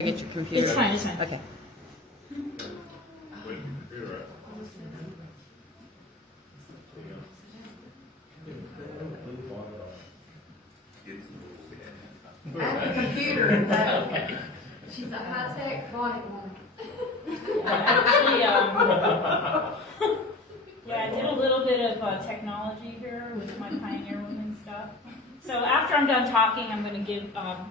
Get your computer. It's fine, it's fine. Okay. At the computer, that, she's a high-tech bonnet woman. Actually, yeah, I did a little bit of technology here with my Pioneer Women stuff. So after I'm done talking, I'm going to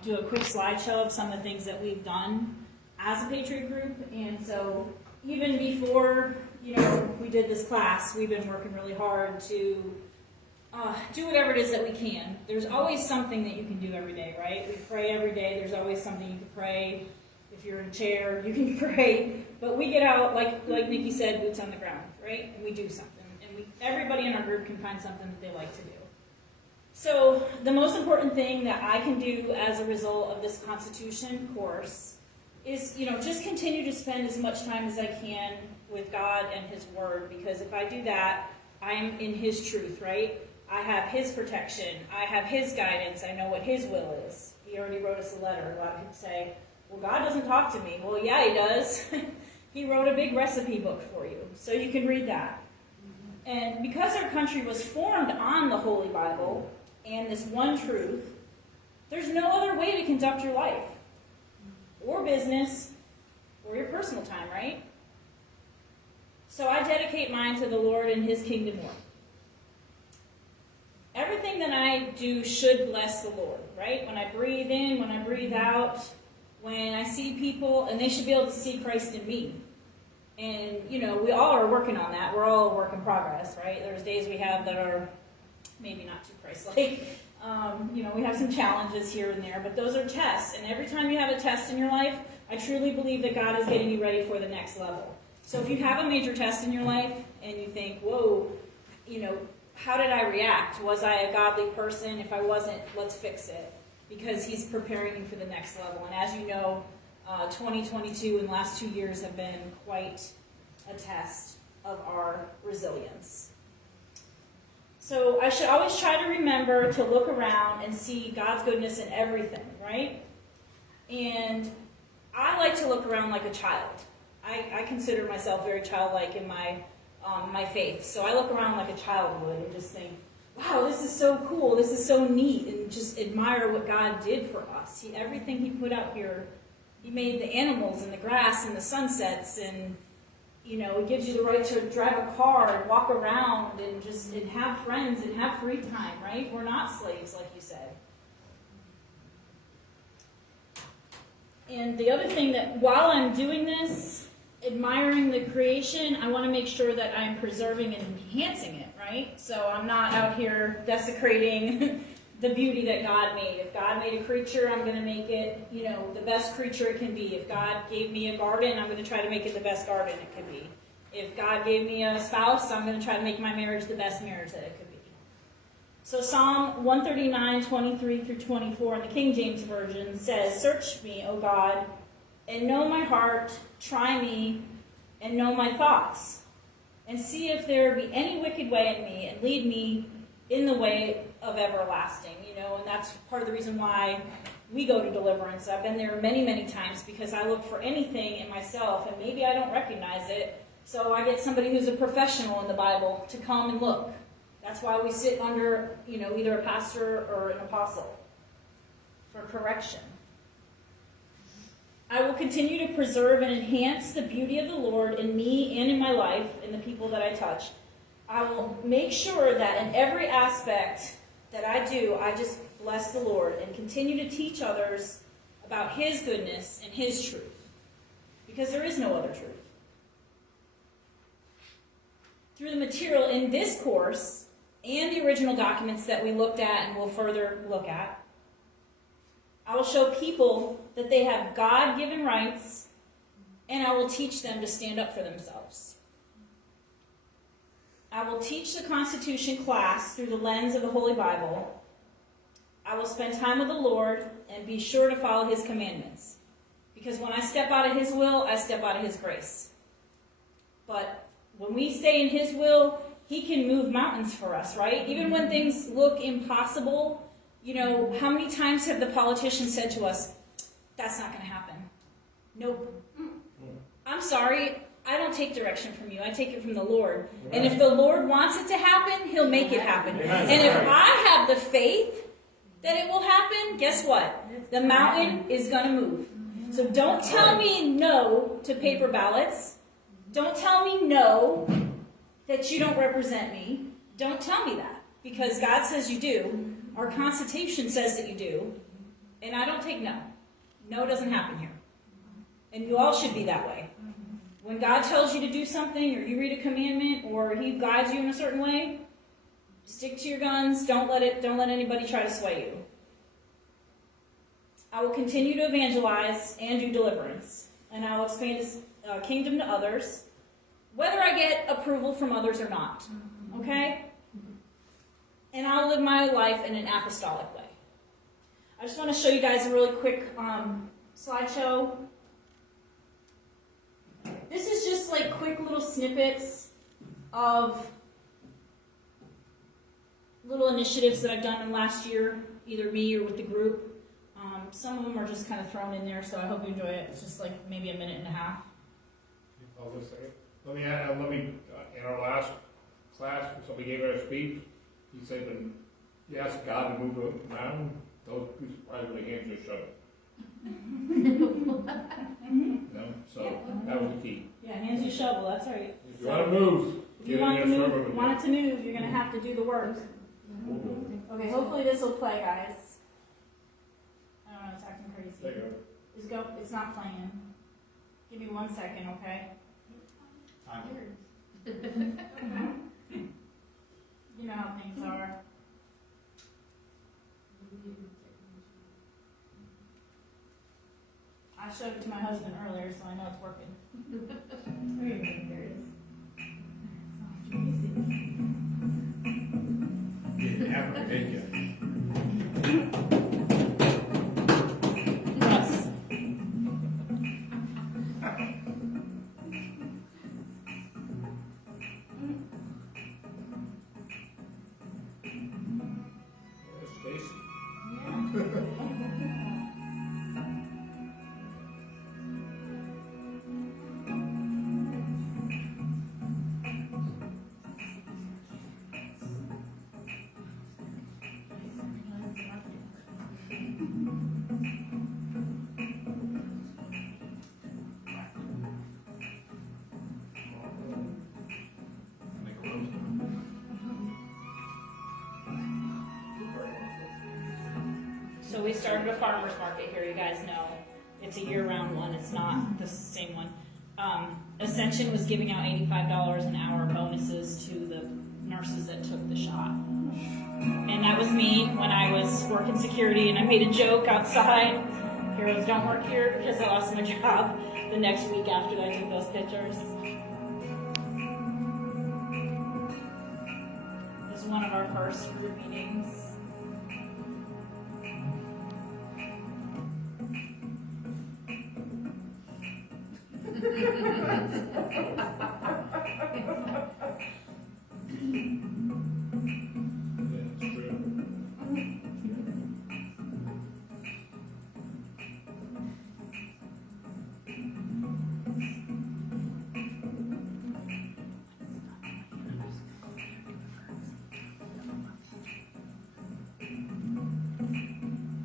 do a quick slideshow of some of the things that we've done as a Patriot group. And so even before, we did this class, we've been working really hard to do whatever it is that we can. There's always something that you can do every day, right? We pray every day. There's always something you can pray. If you're in a chair, you can pray. But we get out, like Nikki said, boots on the ground, right? And we do something. And everybody in our group can find something that they like to do. So the most important thing that I can do as a result of this Constitution course is, just continue to spend as much time as I can with God and His Word. Because if I do that, I'm in His truth, right? I have His protection. I have His guidance. I know what His will is. He already wrote us a letter. A lot of people say, well, God doesn't talk to me. Well, yeah, He does. He wrote a big recipe book for you, so you can read that. And because our country was formed on the Holy Bible and this one truth, there's no other way to conduct your life or business or your personal time, right? So I dedicate mine to the Lord and His kingdom work. Everything that I do should bless the Lord, right? When I breathe in, when I breathe out, when I see people, and they should be able to see Christ in me. And, we all are working on that. We're all a work in progress, right? There's days we have that are maybe not too Christ-like. We have some challenges here and there, but those are tests. And every time you have a test in your life, I truly believe that God is getting you ready for the next level. So if you have a major test in your life and you think, whoa, how did I react? Was I a godly person? If I wasn't, let's fix it. Because He's preparing you for the next level. And as you know, 2022 and the last 2 years have been quite a test of our resilience. So I should always try to remember to look around and see God's goodness in everything, right? And I like to look around like a child. I consider myself very childlike in my faith. So I look around like a child would and just think, wow, this is so cool, this is so neat, and just admire what God did for us. Everything He put out here, He made the animals and the grass and the sunsets, and He gives you the right to drive a car and walk around and have friends and have free time, right? We're not slaves, like you said. And the other thing that while I'm doing this, admiring the creation, I want to make sure that I'm preserving and enhancing it, right? So I'm not out here desecrating the beauty that God made. If God made a creature, I'm going to make it, the best creature it can be. If God gave me a garden, I'm going to try to make it the best garden it can be. If God gave me a spouse, I'm going to try to make my marriage the best marriage that it could be. So Psalm 139, 23 through 24 in the King James Version says, "Search me, O God, and know my heart, try me, and know my thoughts, and see if there be any wicked way in me, and lead me in the way of everlasting." And that's part of the reason why we go to deliverance. I've been there many, many times because I look for anything in myself, and maybe I don't recognize it, so I get somebody who's a professional in the Bible to come and look. That's why we sit under, either a pastor or an apostle for correction. I will continue to preserve and enhance the beauty of the Lord in me and in my life and the people that I touch. I will make sure that in every aspect that I do, I just bless the Lord and continue to teach others about His goodness and His truth. Because there is no other truth. Through the material in this course and the original documents that we looked at and will further look at, I will show people that they have God-given rights, and I will teach them to stand up for themselves. I will teach the Constitution class through the lens of the Holy Bible. I will spend time with the Lord and be sure to follow His commandments. Because when I step out of His will, I step out of His grace. But when we stay in His will, He can move mountains for us, right? Even when things look impossible, how many times have the politicians said to us, that's not going to happen. Nope. I'm sorry. I don't take direction from you. I take it from the Lord. And if the Lord wants it to happen, He'll make it happen. And if I have the faith that it will happen, guess what? The mountain is going to move. So don't tell me no to paper ballots. Don't tell me no that you don't represent me. Don't tell me that. Because God says you do. Our Constitution says that you do. And I don't take no. No doesn't happen here. And you all should be that way. When God tells you to do something, or you read a commandment, or He guides you in a certain way, stick to your guns. Don't let anybody try to sway you. I will continue to evangelize and do deliverance, and I will expand His kingdom to others, whether I get approval from others or not. Okay? And I'll live my life in an apostolic way. I just want to show you guys a really quick slideshow. This is just like quick little snippets of little initiatives that I've done in the last year, either me or with the group. Some of them are just kind of thrown in there, so I hope you enjoy it. It's just like maybe a minute and a half. Hold on a second. Let me, in our last class, when somebody gave a speech, he said when you ask God to move a mountain, those who surprised when the hands just shut. No? So, that was the key. Yeah, hands you shovel, that's right. If you want to move, If you want it to move, you're going to have to do the work. Okay, hopefully this will play, guys. I don't know, it's acting crazy. There you go. It's not playing. Give me 1 second, okay? You know how things are. I showed it to my husband earlier, so I know it's working. There it is. You didn't have it, did you? Yes. There's Stacy. So we started a farmer's market here, you guys know. It's a year-round one, it's not the same one. Ascension was giving out $85 an hour bonuses to the nurses that took the shot. And that was me when I was working security, and I made a joke outside. Heroes don't work here because I lost my job the next week after I took those pictures. It was one of our first group meetings.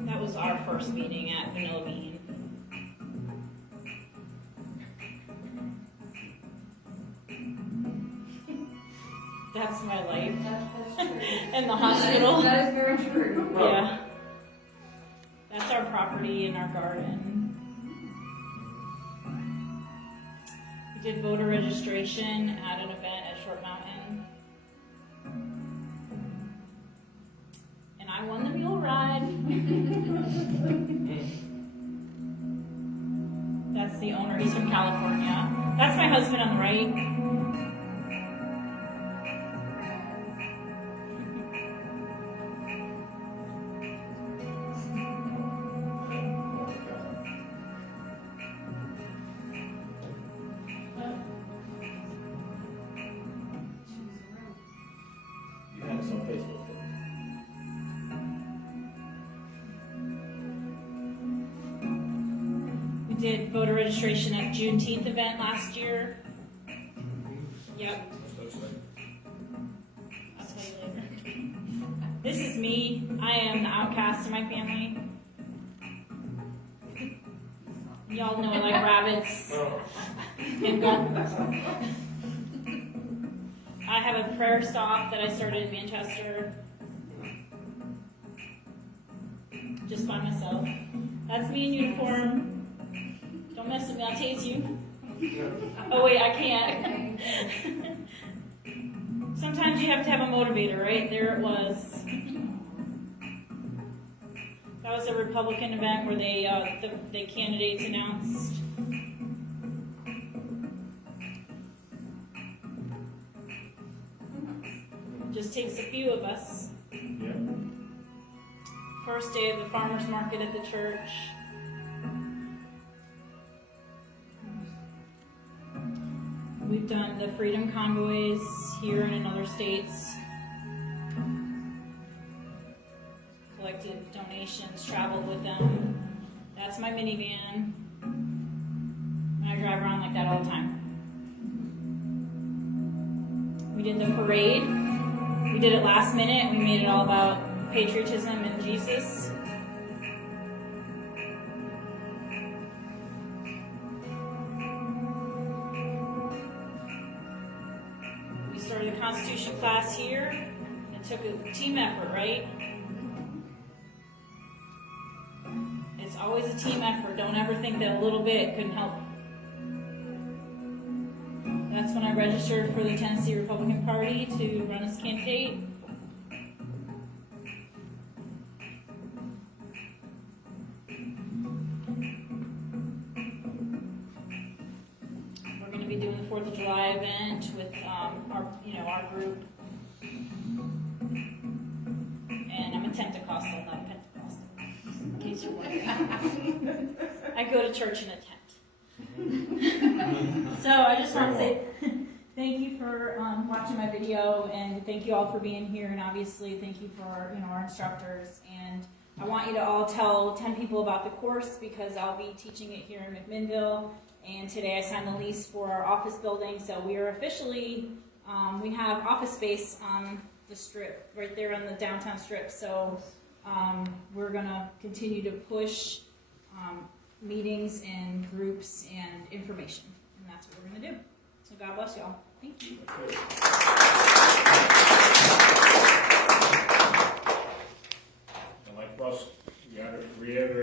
That was our first meeting at Vanilla Bean. That's my life. That's true. In the hospital. That is very true. Yeah. That's our property in our garden. We did voter registration at an event at Short Mountain. And I won the mule ride. That's the owner. He's from California. That's my husband on the right. You had us on Facebook, didn't We did voter registration at Juneteenth event last year. Yep. No such thing. I'll tell you later. This is me. I am the outcast in my family. Y'all know I like rabbits and guns. I have a prayer stop that I started in Manchester. Just by myself. That's me in uniform. Don't mess with me, I'll tase you. Oh wait, I can't. Sometimes you have to have a motivator, right? There it was. That was a Republican event where the candidates announced. Just takes a few of us. Yeah. First day of the farmer's market at the church. We've done the freedom convoys here and in other states. Collected donations, traveled with them. That's my minivan. And I drive around like that all the time. We did the parade. We did it last minute. We made it all about patriotism and Jesus. We started the Constitution class here. It took a team effort, right? It's always a team effort. Don't ever think that a little bit couldn't help. That's when I registered for the Tennessee Republican Party to run as candidate. We're going to be doing the 4th of July event with our group. And I'm a Pentecostal, not a Pentecostal, in case you're wondering. I go to church in a tent. So I just want to say thank you for watching my video, and thank you all for being here, and obviously thank you for our instructors. And I want you to all tell 10 people about the course, because I'll be teaching it here in McMinnville. And today I signed the lease for our office building, so we are officially we have office space on the strip right there on the downtown strip. So we're gonna continue to push meetings and groups and information, and that's what we're going to do. So God bless y'all. Thank you. And like Russ reiterated,